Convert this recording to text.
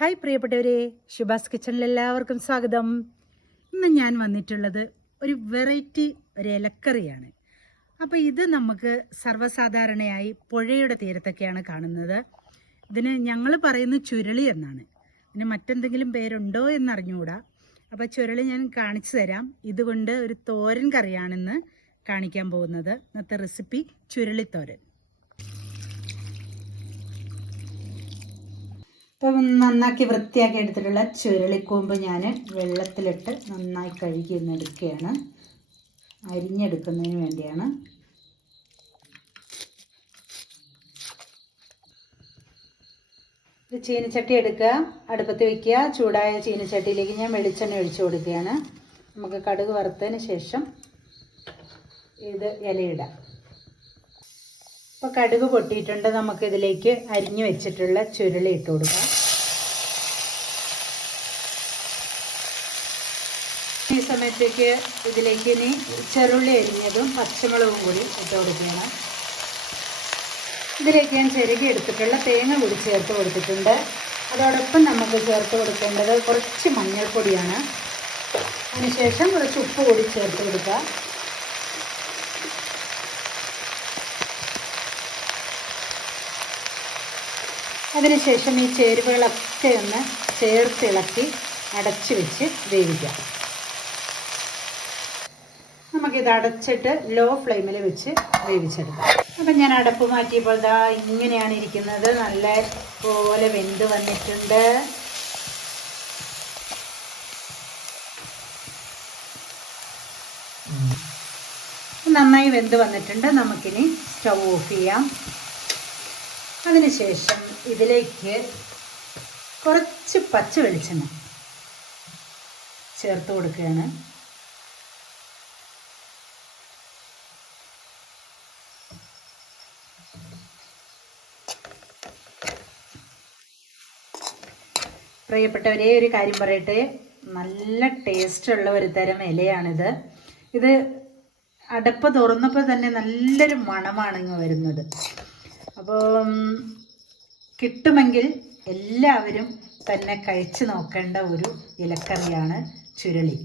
Hi പ്രിയപ്പെട്ടവരെ, ശുഭാസ് കിച്ചണിൽ എല്ലാവർക്കും സ്വാഗതം. ഇന്ന് ഞാൻ വന്നിട്ടുള്ളത് ഒരു വെറൈറ്റി ഒരു ഇലക്കറിയാണ്. അപ്പോൾ ഇത് നമുക്ക് സർവ്വസാധാരണയായി പുഴയുടെ തീരത്തൊക്കെയാണ് കാണുന്നത്. ഇതിന് ഞങ്ങൾ പറയുന്നത് ചുരുളി എന്നാണ്. ഇതിന് മറ്റെന്തെങ്കിലും പേരുണ്ടോ എന്നറിഞ്ഞുകൂടാ. അപ്പോൾ ചുരുളി ഞാൻ കാണിച്ചു തരാം. ഇതുകൊണ്ട് ഒരു തോരൻ കറിയാണെന്ന് കാണിക്കാൻ പോകുന്നത്. ഇന്നത്തെ റെസിപ്പി ചുരുളിത്തോരൻ. ഇപ്പം നന്നാക്കി വൃത്തിയാക്കി എടുത്തിട്ടുള്ള ചുരുളിക്കൂമ്പ് ഞാൻ വെള്ളത്തിലിട്ട് നന്നായി കഴുകി ഒന്ന് എടുക്കുകയാണ്. അരിഞ്ഞെടുക്കുന്നതിന് വേണ്ടിയാണ്. ഒരു ചീനച്ചട്ടി എടുക്കുക, അടുപ്പത്ത് വയ്ക്കുക. ചൂടായ ചീനച്ചട്ടിയിലേക്ക് ഞാൻ വെളിച്ചെണ്ണ ഒഴിച്ചു കൊടുക്കുകയാണ്. നമുക്ക് കടുക് വറുത്തതിന് ശേഷം ഇത് ഇലയിടാം. ഇപ്പോൾ കടുക് പൊട്ടിയിട്ടുണ്ട്. നമുക്കിതിലേക്ക് അരിഞ്ഞു വെച്ചിട്ടുള്ള ചുരുളി ഇട്ട് കൊടുക്കാം. ഈ സമയത്തേക്ക് ഇതിലേക്ക് ഇനി ചെറുള്ളി അരിഞ്ഞതും പച്ചമുളകും കൂടി ഇട്ട് കൊടുക്കുകയാണ്. ഇതിലേക്ക് ഞാൻ ചെറുകി എടുത്തിട്ടുള്ള തേങ്ങ കൂടി ചേർത്ത് കൊടുത്തിട്ടുണ്ട്. അതോടൊപ്പം നമുക്ക് ചേർത്ത് കൊടുക്കേണ്ടത് കുറച്ച് മഞ്ഞൾപ്പൊടിയാണ്. അതിനുശേഷം കുറച്ച് ഉപ്പ് കൂടി ചേർത്ത് കൊടുക്കുക. അതിനുശേഷം ഈ ചേരുവകളൊക്കെ ഒന്ന് ചേർത്തിളക്കി അടച്ചു വെച്ച് വേവിക്കാം. നമുക്കിത് അടച്ചിട്ട് ലോ ഫ്ലെയിമിൽ വെച്ച് വേവിച്ചെടുക്കാം. അപ്പം ഞാൻ അടപ്പ് മാറ്റിയപ്പോൾ ദാ ഇങ്ങനെയാണ് ഇരിക്കുന്നത്. നല്ല പോലെ വെന്ത് വന്നിട്ടുണ്ട്. നന്നായി വെന്ത് വന്നിട്ടുണ്ട്. നമുക്കിനി സ്റ്റൗ ഓഫ് ചെയ്യാം. അതിനുശേഷം ഇതിലേക്ക് കുറച്ച് പച്ച വെളിച്ചെണ്ണ ചേർത്ത് കൊടുക്കുകയാണ്. പ്രിയപ്പെട്ടവരെ, ഒരു കാര്യം പറയട്ടെ, നല്ല ടേസ്റ്റുള്ള ഒരു തരം ഇലയാണിത്. ഇത് അടപ്പ് തുറന്നപ്പോൾ തന്നെ നല്ലൊരു മണമാണ് ഇങ്ങ് വരുന്നത്. അപ്പോൾ കിട്ടുമെങ്കിൽ എല്ലാവരും തന്നെ കഴിച്ചു നോക്കേണ്ട ഒരു ഇലക്കറിയാണ് ചുരുളി.